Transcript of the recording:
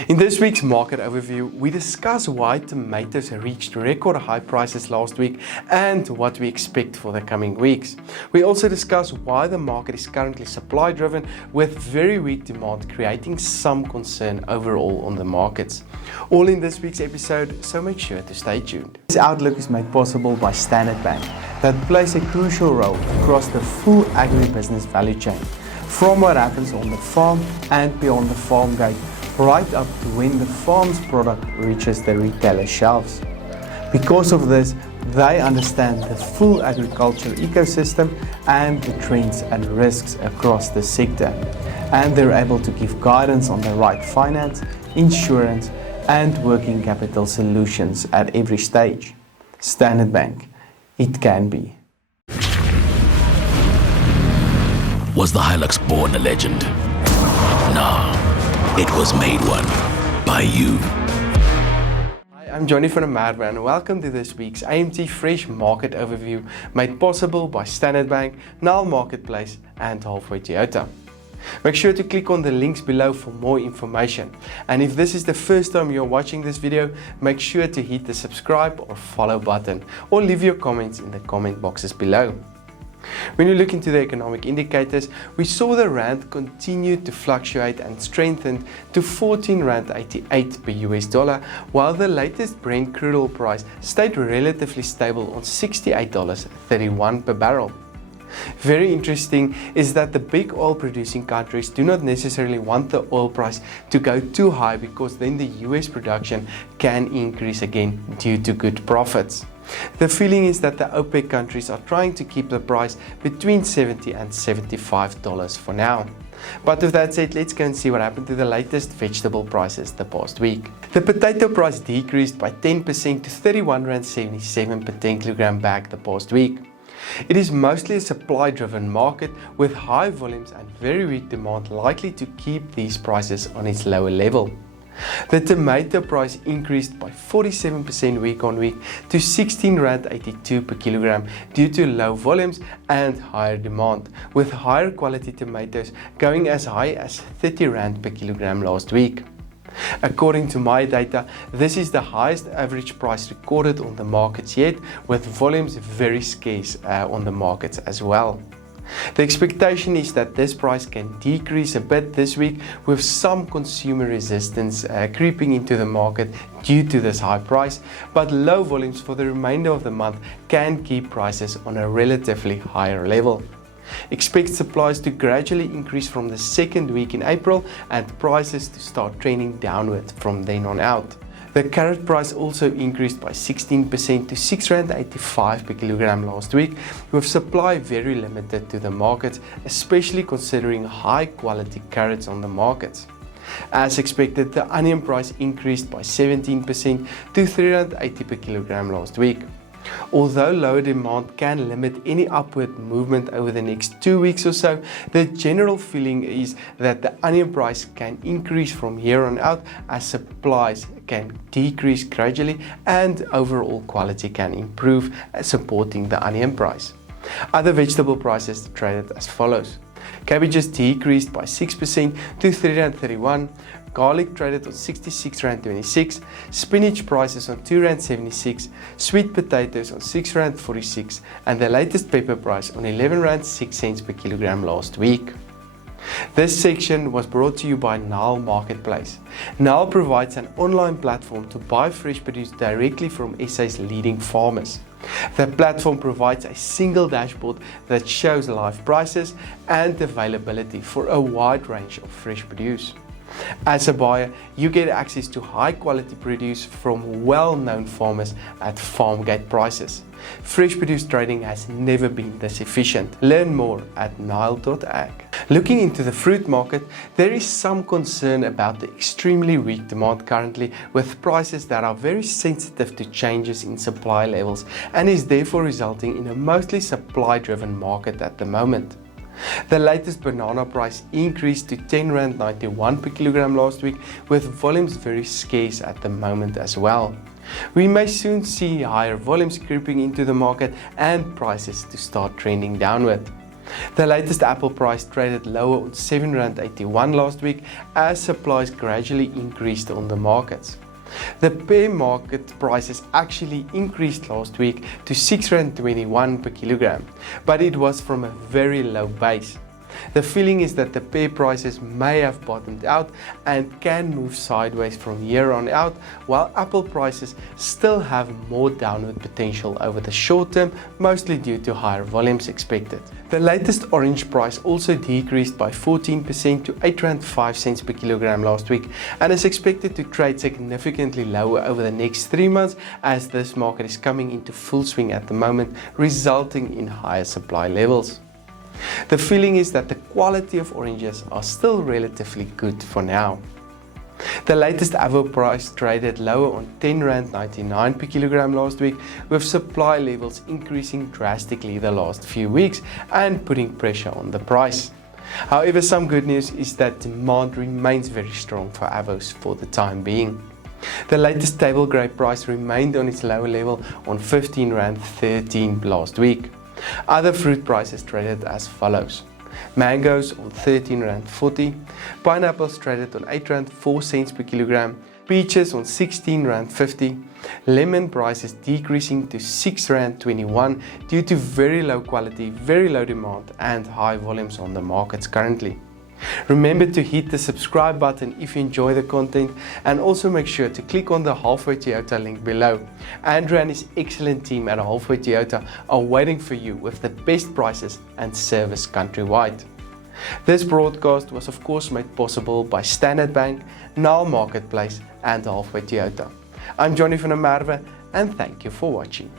In this week's market overview, we discuss why tomatoes reached record high prices last week and what we expect for the coming weeks. We also discuss why the market is currently supply driven with very weak demand creating some concern overall on the markets. All in this week's episode, so make sure to stay tuned. This outlook is made possible by Standard Bank that plays a crucial role across the full agribusiness value chain, from what happens on the farm and beyond the farm gate, right up to when the farm's product reaches the retailer shelves. Because of this, they understand the full agriculture ecosystem and the trends and risks across the sector, and they're able to give guidance on the right finance, insurance, and working capital solutions at every stage. Standard Bank, it can be. Was the Hilux born a legend? No, it was made one by you. Hi, I'm Johnny from the Madman. Welcome to this week's AMT Fresh Market Overview, made possible by Standard Bank, Nile Marketplace, and Halfway Toyota. Make sure to click on the links below for more information. And if this is the first time you're watching this video, make sure to hit the subscribe or follow button, or leave your comments in the comment boxes below. When you look into the economic indicators, we saw the rand continue to fluctuate and strengthen to 14.88 rand per US dollar, while the latest Brent crude oil price stayed relatively stable on $68.31 per barrel. Very interesting is that the big oil producing countries do not necessarily want the oil price to go too high, because then the US production can increase again due to good profits. The feeling is that the OPEC countries are trying to keep the price between $70 and $75 for now. But with that said, let's go and see what happened to the latest vegetable prices the past week. The potato price decreased by 10% to 31.77 rand per 10 kilogram bag the past week. It is mostly a supply-driven market with high volumes and very weak demand likely to keep these prices on its lower level. The tomato price increased by 47% week on week to 16.82 rand per kilogram due to low volumes and higher demand, with higher quality tomatoes going as high as 30 rand per kilogram last week. According to my data, this is the highest average price recorded on the markets yet, with volumes very scarce on the markets as well. The expectation is that this price can decrease a bit this week, with some consumer resistance creeping into the market due to this high price, but low volumes for the remainder of the month can keep prices on a relatively higher level. Expect supplies to gradually increase from the second week in April and prices to start trending downward from then on out. The carrot price also increased by 16% to 6.85 rand per kilogram last week, with supply very limited to the market, especially considering high quality carrots on the markets. As expected, the onion price increased by 17% to 3.80 rand per kilogram last week. Although lower demand can limit any upward movement over the next 2 weeks or so, the general feeling is that the onion price can increase from here on out as supplies can decrease gradually and overall quality can improve, supporting the onion price. Other vegetable prices traded as follows. Cabbages decreased by 6% to 3.31 rand. Garlic traded on 66.26 rand. Spinach prices on 2.76 rand. Sweet potatoes on 6.46 rand. And the latest pepper price on 11.06 rand per kilogram last week. This section was brought to you by Nile Marketplace. Nile provides an online platform to buy fresh produce directly from SA's leading farmers. The platform provides a single dashboard that shows live prices and availability for a wide range of fresh produce. As a buyer, you get access to high quality produce from well-known farmers at farm gate prices. Fresh produce trading has never been this efficient. Learn more at Nile.ag. Looking into the fruit market, there is some concern about the extremely weak demand currently, with prices that are very sensitive to changes in supply levels, and is therefore resulting in a mostly supply-driven market at the moment. The latest banana price increased to 10.91 rand per kilogram last week, with volumes very scarce at the moment as well. We may soon see higher volumes creeping into the market and prices to start trending downward. The latest apple price traded lower on R7.81 last week as supplies gradually increased on the markets. The pear market prices actually increased last week to R6.21 per kilogram, but it was from a very low base. The feeling is that the pear prices may have bottomed out and can move sideways from here on out, while apple prices still have more downward potential over the short term, mostly due to higher volumes expected. The latest orange price also decreased by 14% to R8.05 per kilogram last week and is expected to trade significantly lower over the next 3 months as this market is coming into full swing at the moment, resulting in higher supply levels. The feeling is that the quality of oranges are still relatively good for now. The latest avo price traded lower on R10.99 per kilogram last week, with supply levels increasing drastically the last few weeks and putting pressure on the price. However, some good news is that demand remains very strong for avos for the time being. The latest table grape price remained on its lower level on R15.13 last week. Other fruit prices traded as follows: mangoes on R13.40, pineapples traded on R8.04 per kilogram, peaches on R16.50, lemon prices decreasing to R6.21 due to very low quality, very low demand and high volumes on the markets currently. Remember to hit the subscribe button if you enjoy the content, and also make sure to click on the Halfway Toyota link below. Andrew and his excellent team at Halfway Toyota are waiting for you with the best prices and service countrywide. This broadcast was of course made possible by Standard Bank, Nile Marketplace and Halfway Toyota. I'm Johnny van der Merwe and thank you for watching.